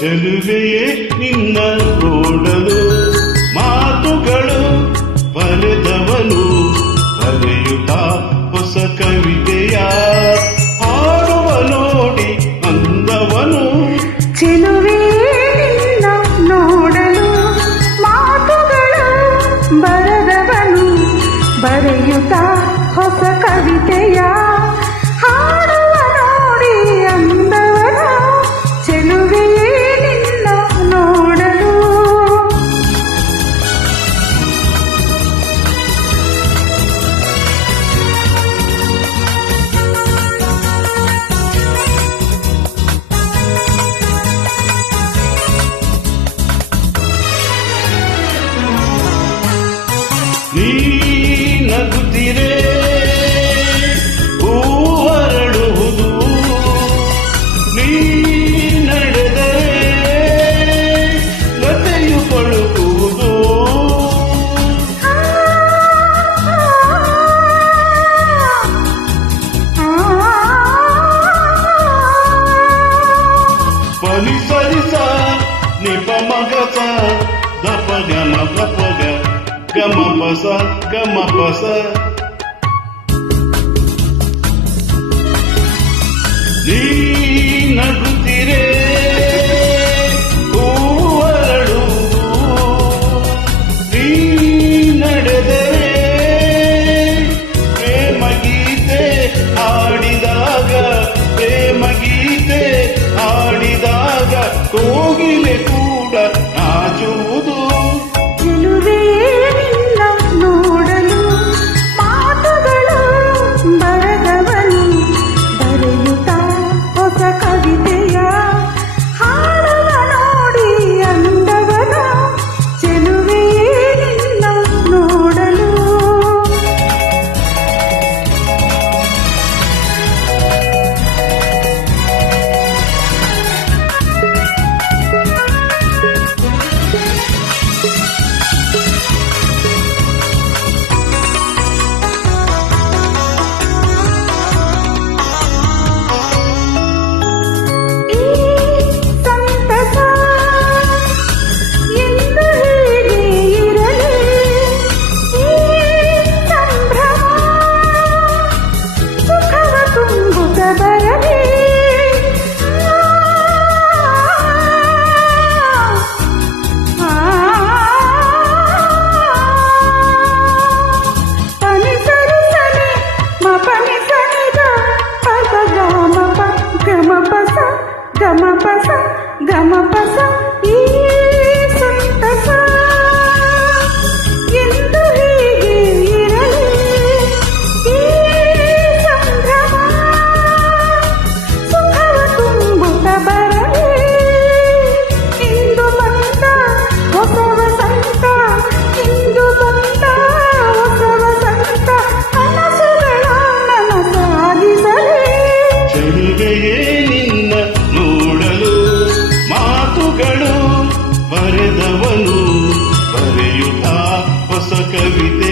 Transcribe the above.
ಚೆಲುವೆಯೇ ನಿನ್ನ ನೋಡಲು ಮಾತುಗಳು ಬರೆದವನು ಬರೆಯುತ್ತ ಹೊಸ ಕವಿತೆಯ ಹಾಡುವ ನೋಡಿ ಅಂದವನು. ಚೆಲುವೆಯೇ ನಿನ್ನ ನೋಡಲು ಮಾತುಗಳು ಬರೆದವನು ಬರೆಯುತ್ತ ಹೊಸ ಕವಿತೆಯ ಹಾಡುವ ನೋಡಿ ಅಂದವನು. ಚೆಲುವೆಯೇ ನಿನ್ನ ನೋಡಲು. ನೀ ನಗುತ್ತಿರೆ ಹೂವರಳುವುದು, ನೀ ನಡೆದರೆ ಲತೆಯು ಪಳುಕುವುದು. ಪನಿಸರಿಸ ನಿಪ ಮಗಸ ದಪ ಗಮ ಗಪಗ ಗಮ ಪಸ ಗಮ ಪಸ. ನೀ ನಗುತ್ತಿರೆ ಹೂವರಳು, ನೀ ನಡೆದರೆ ಪ್ರೇಮ ಗೀತೆ ಹಾಡಿದಾಗ, ಪ್ರೇಮ ಗೀತೆ ಹಾಡಿದಾಗ ಕೋಗಿಲೆ ಕೂಡ ನಾಚುವುದು. ಚೆಲುವೆಯೇ ನಿನ್ನ ನೋಡಲು ಮಾತುಗಳು ಬರೆದವನು ಬರೆಯುತ್ತ ಹೊಸ ಕವಿತೆಯ ಹಾಡುವ ನೋಡಿ ಅಂದವನು. ಚೆಲುವೆಯೇ ನಿನ್ನ ನೋಡಲು. ಗಮ ಪಸ ಈ ಸಂತಸ ಎಂದು ಹೀಗೆ ಇರಲಿ, ಈ ಸಂಭ್ರಮ ಸುಖವ ತುಂಬುತ್ತ ಬರಲಿ. ಇಂದು ಬಂದ ಹೊಸ ವಸಂತ, ಇಂದು ಬಂದ ಹೊಸ ವಸಂತ ಕನಸುಗಳ ನನಸಾಗಿಸಲಿ. ಚೆಲುವೆಯೇ ನಿನ್ನ ನೋಡಲು ಮಾತುಗಳು ಬರೆದವನು ಬರೆಯುತ್ತ ಹೊಸ ಕವಿತೆ